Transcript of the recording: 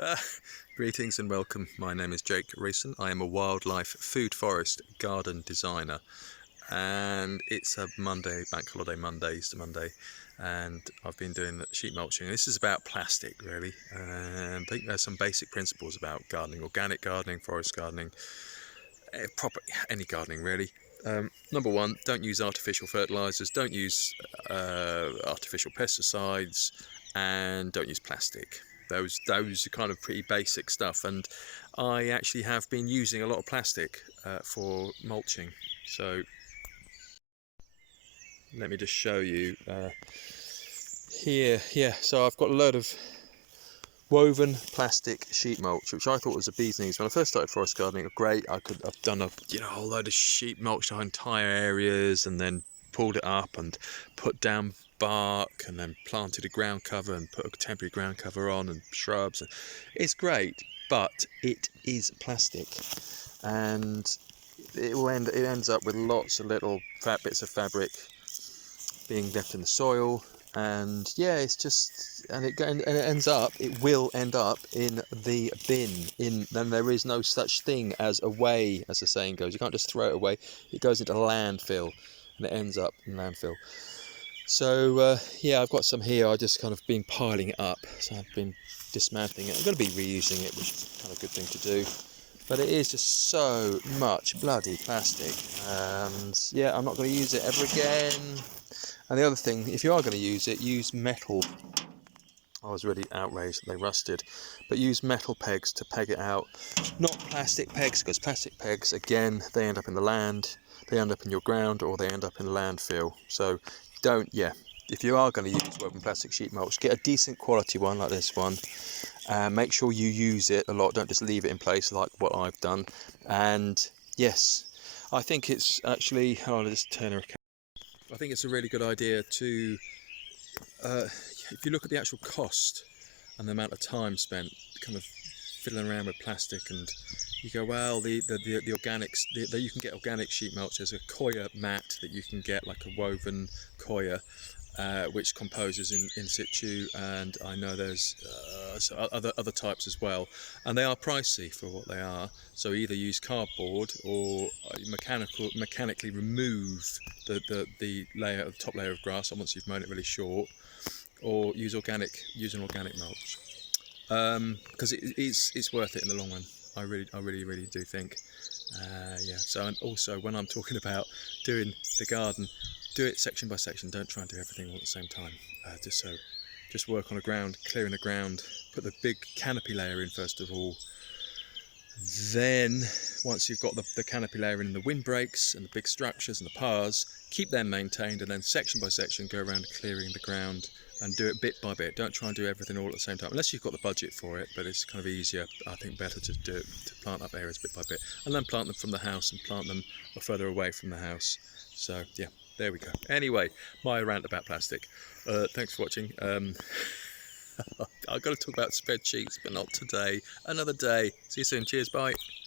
Uh, Greetings and welcome. My name is Jake Reeson. I am a wildlife food forest garden designer, and it's a Monday, bank holiday Monday, Easter Monday, and I've been doing sheep mulching. This is about plastic, really. I think there's some basic principles about gardening: organic gardening, forest gardening, proper any gardening really. Number one, don't use artificial fertilizers, don't use artificial pesticides, and don't use plastic. Those are kind of pretty basic stuff, and I actually have been using a lot of plastic for mulching. So let me just show you here. Yeah, so I've got a load of woven plastic sheet mulch, which I thought was a bee's knees. When I first started forest gardening, great. I've done a whole load of sheet mulch to entire areas, and then pulled it up and put down bark, and then planted a ground cover and put a temporary ground cover on and shrubs. It's great, but it is plastic, and it ends up with lots of little fat bits of fabric being left in the soil, and yeah, it's just, and it will end up in the bin. And there is no such thing as away, as the saying goes. You can't just throw it away. It goes into landfill, and it ends up in landfill. So yeah, I've got some here. I just kind of been piling it up, so I've been dismantling it. I'm going to be reusing it, which is kind of a good thing to do. But it is just so much bloody plastic, and yeah, I'm not going to use it ever again. And the other thing, if you are going to use it, use metal. I was really outraged that they rusted, but use metal pegs to peg it out, not plastic pegs, because plastic pegs, again, they end up in the land, they end up in your ground, or they end up in landfill. So don't, yeah, if you are going to use woven plastic sheet mulch, get a decent quality one like this one. Make sure you use it a lot, don't just leave it in place like what I've done. And yes, I think it's actually, I'll just turn her. I think it's a really good idea to, if you look at the actual cost and the amount of time spent kind of fiddling around with plastic, and you go, well, the organics, you can get organic sheet mulch. There's a coir mat that you can get, like a woven coir, which composes in situ, and I know there's other types as well, and they are pricey for what they are. So either use cardboard or mechanically remove the top layer of grass once you've mown it really short, or use an organic mulch, because it's worth it in the long run. I really do think. Yeah. So, and also when I'm talking about doing the garden, do it section by section. Don't try and do everything all at the same time. Just work on the ground, clearing the ground. Put the big canopy layer in first of all. Then, once you've got the canopy layer in, and the windbreaks and the big structures and the paths, keep them maintained, and then section by section go around clearing the ground, and do it bit by bit. Don't try and do everything all at the same time, unless you've got the budget for it, but it's kind of easier, I think, better to do it, to plant up areas bit by bit, and then plant them from the house and plant them further away from the house. So yeah, there we go. Anyway, my rant about plastic. Thanks for watching. I've got to talk about spreadsheets, but not today. Another day. See you soon. Cheers. Bye.